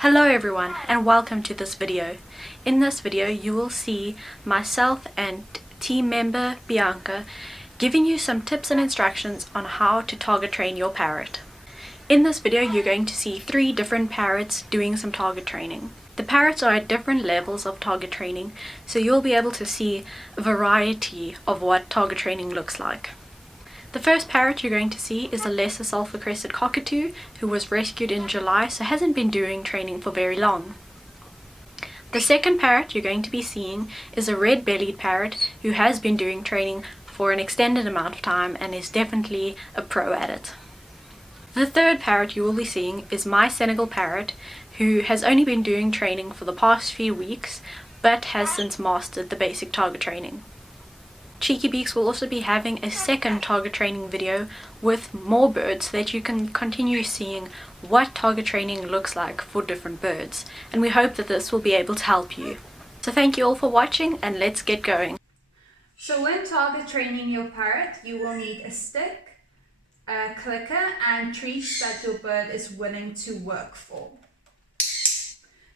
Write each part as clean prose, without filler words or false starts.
Hello everyone and welcome to this video. In this video you will see myself and team member Bianca giving you some tips and instructions on how to target train your parrot. In this video you're going to see 3 different parrots doing some target training. The parrots are at different levels of target training, so you'll be able to see a variety of what target training looks like. The first parrot you're going to see is a lesser sulfur-crested cockatoo who was rescued in July, so hasn't been doing training for very long. The second parrot you're going to be seeing is a red-bellied parrot who has been doing training for an extended amount of time and is definitely a pro at it. The third parrot you will be seeing is my Senegal parrot who has only been doing training for the past few weeks but has since mastered the basic target training. Cheeky Beaks will also be having a second target training video with more birds so that you can continue seeing what target training looks like for different birds, and we hope that this will be able to help you. So thank you all for watching and let's get going. So when target training your parrot, you will need a stick, a clicker and treats that your bird is willing to work for.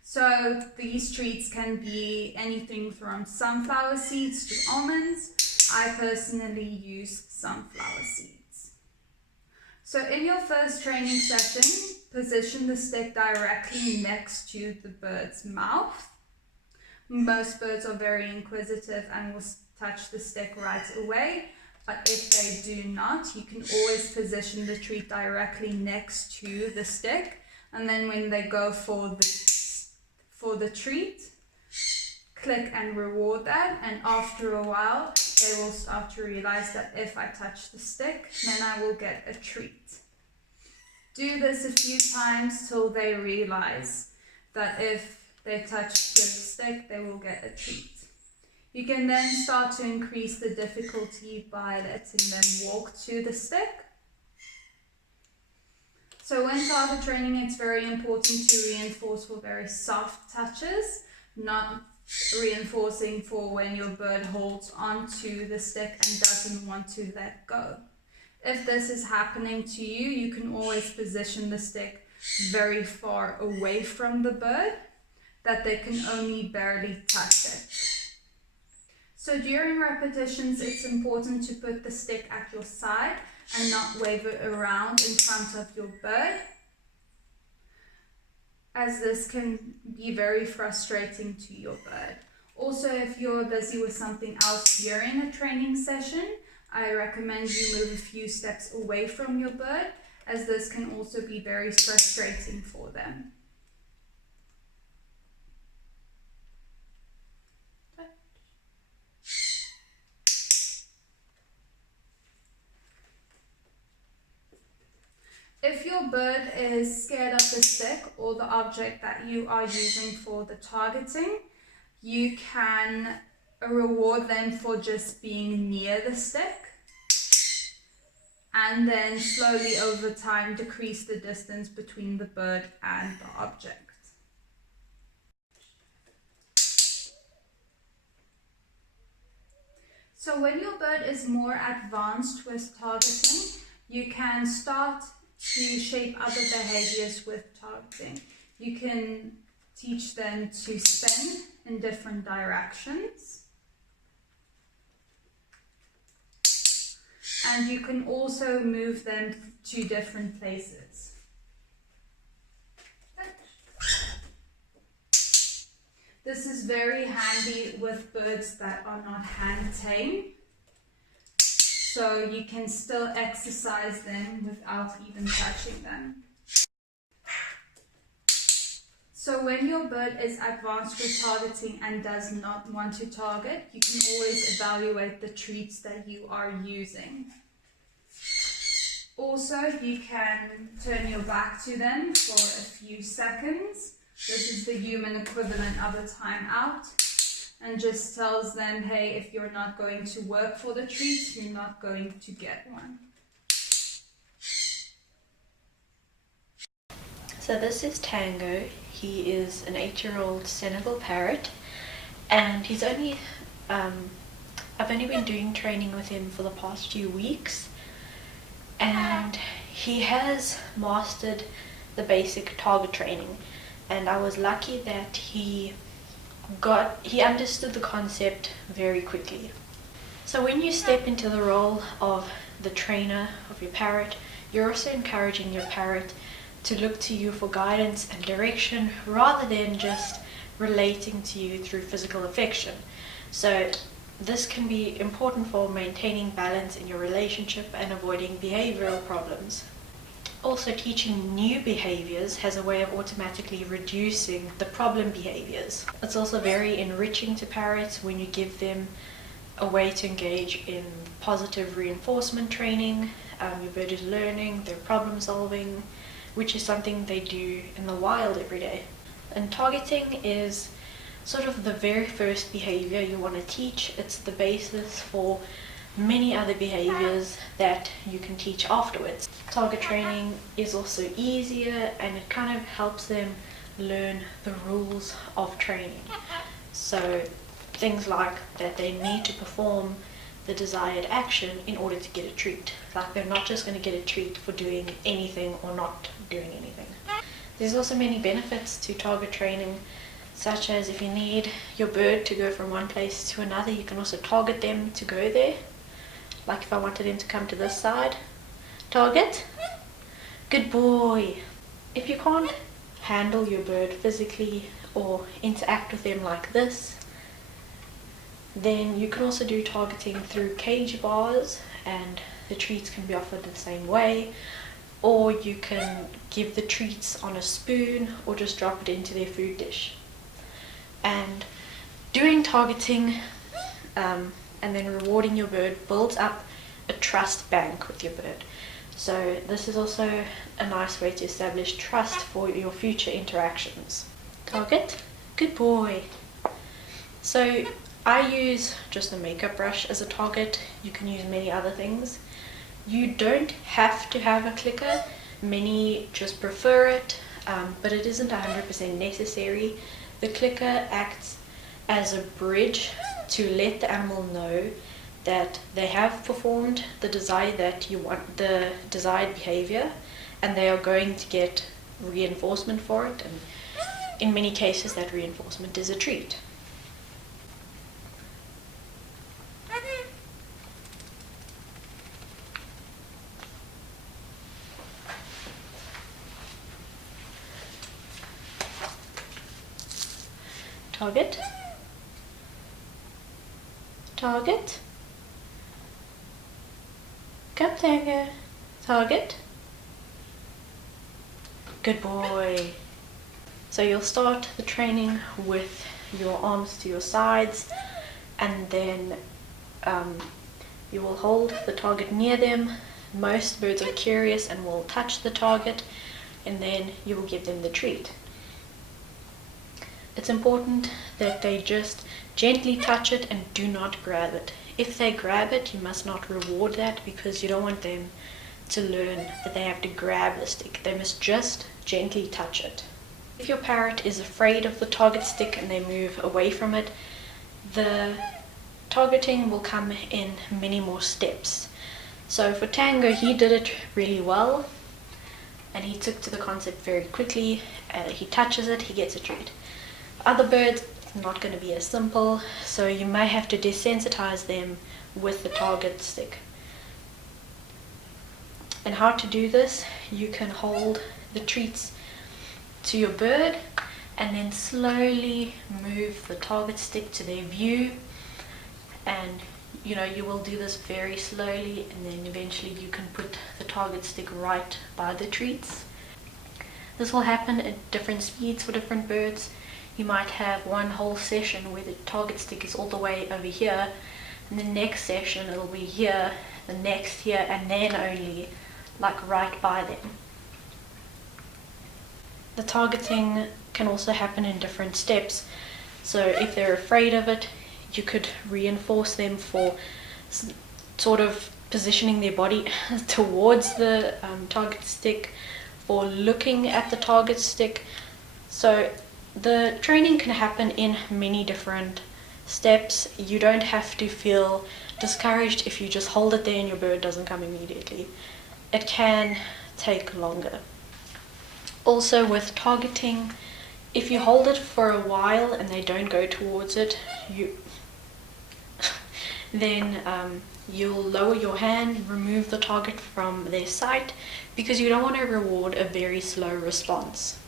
So these treats can be anything from sunflower seeds to almonds. I personally use sunflower seeds. So in your first training session, position the stick directly next to the bird's mouth. Most birds are very inquisitive and will touch the stick right away, but if they do not, you can always position the treat directly next to the stick, and then when they go for the treat, click and reward that, and after a while they will start to realize that if I touch the stick, then I will get a treat. Do this a few times till they realize that if they touch the stick, they will get a treat. You can then start to increase the difficulty by letting them walk to the stick. So when target training, it's very important to reinforce for very soft touches, not reinforcing for when your bird holds onto the stick and doesn't want to let go. If this is happening to you, you can always position the stick very far away from the bird that they can only barely touch it. So during repetitions, it's important to put the stick at your side and not wave it around in front of your bird, as this can be very frustrating to your bird. Also, if you're busy with something else during a training session, I recommend you move a few steps away from your bird, as this can also be very frustrating for them. If your bird is scared of the stick or the object that you are using for the targeting, you can reward them for just being near the stick, and then slowly over time decrease the distance between the bird and the object. So when your bird is more advanced with targeting, you can start to shape other behaviors with targeting. You can teach them to spin in different directions. And you can also move them to different places. This is very handy with birds that are not hand tamed, so you can still exercise them without even touching them. So when your bird is advanced with targeting and does not want to target, you can always evaluate the treats that you are using. Also, you can turn your back to them for a few seconds. This is the human equivalent of a timeout, and just tells them, hey, if you're not going to work for the treat, you're not going to get one. So this is Tango. He is an 8-year-old Senegal parrot, and he's only I've only been doing training with him for the past few weeks, and he has mastered the basic target training. and I was lucky that he understood the concept very quickly. So when you step into the role of the trainer of your parrot, you're also encouraging your parrot to look to you for guidance and direction rather than just relating to you through physical affection. So this can be important for maintaining balance in your relationship and avoiding behavioral problems. Also, teaching new behaviors has a way of automatically reducing the problem behaviors. It's also very enriching to parrots when you give them a way to engage in positive reinforcement training. Your bird is learning, they're problem solving, which is something they do in the wild every day. And targeting is sort of the very first behavior you want to teach. It's the basis for many other behaviors that you can teach afterwards. Target training is also easier, and it kind of helps them learn the rules of training. So things like that they need to perform the desired action in order to get a treat. Like they're not just going to get a treat for doing anything or not doing anything. There's also many benefits to target training, such as if you need your bird to go from one place to another, you can also target them to go there. Like if I wanted him to come to this side, target, good boy. If you can't handle your bird physically or interact with them like this, then you can also do targeting through cage bars, and the treats can be offered the same way, or you can give the treats on a spoon or just drop it into their food dish. And doing targeting and then rewarding your bird builds up a trust bank with your bird. So this is also a nice way to establish trust for your future interactions. Target, good boy. So I use just a makeup brush as a target. You can use many other things. You don't have to have a clicker. Many just prefer it, but it isn't 100% necessary. The clicker acts as a bridge to let the animal know that they have performed the desired behavior, and they are going to get reinforcement for it, and in many cases that reinforcement is a treat. Target, target, come Tango, target, good boy. So you'll start the training with your arms to your sides, and then you will hold the target near them. Most birds are curious and will touch the target, and then you will give them the treat. It's important that they just gently touch it and do not grab it. If they grab it, you must not reward that, because you don't want them to learn that they have to grab the stick. They must just gently touch it. If your parrot is afraid of the target stick and they move away from it, the targeting will come in many more steps. So for Tango, he did it really well, and he took to the concept very quickly. He touches it, he gets a treat. Other birds, it's not going to be as simple, so you may have to desensitize them with the target stick. And how to do this, you can hold the treats to your bird and then slowly move the target stick to their view, and you will do this very slowly, and then eventually you can put the target stick right by the treats. This will happen at different speeds for different birds. You might have one whole session where the target stick is all the way over here, and the next session it'll be here, the next here, and then only like right by them. The targeting can also happen in different steps. So if they're afraid of it, you could reinforce them for sort of positioning their body towards the target stick, or looking at the target stick. So the training can happen in many different steps. You don't have to feel discouraged if you just hold it there and your bird doesn't come immediately. It can take longer. Also with targeting, If you hold it for a while and they don't go towards it, then you'll lower your hand, remove the target from their sight, because you don't want to reward a very slow response.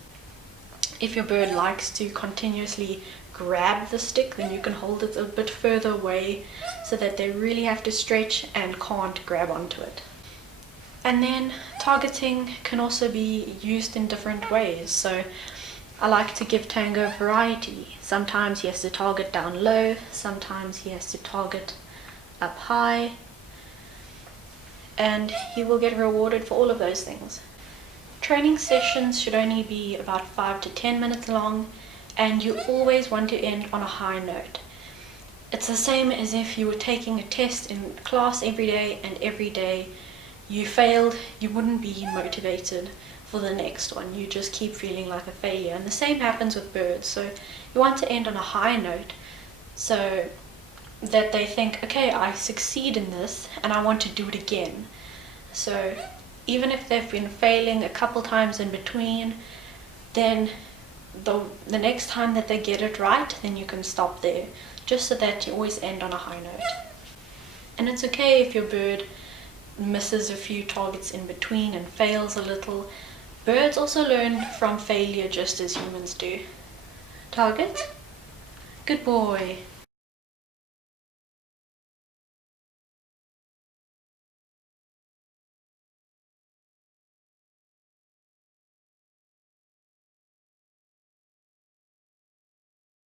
If your bird likes to continuously grab the stick, then you can hold it a bit further away so that they really have to stretch and can't grab onto it. And then targeting can also be used in different ways. So I like to give Tango variety. Sometimes he has to target down low, sometimes he has to target up high, and he will get rewarded for all of those things. Training sessions should only be about 5 to 10 minutes long, and you always want to end on a high note. It's the same as if you were taking a test in class every day, and every day you failed, you wouldn't be motivated for the next one. You just keep feeling like a failure. And the same happens with birds. So you want to end on a high note so that they think, okay, I succeed in this and I want to do it again. So even if they've been failing a couple times in between, then the next time that they get it right, then you can stop there, just so that you always end on a high note. And it's okay if your bird misses a few targets in between and fails a little. Birds also learn from failure just as humans do. Target. Good boy.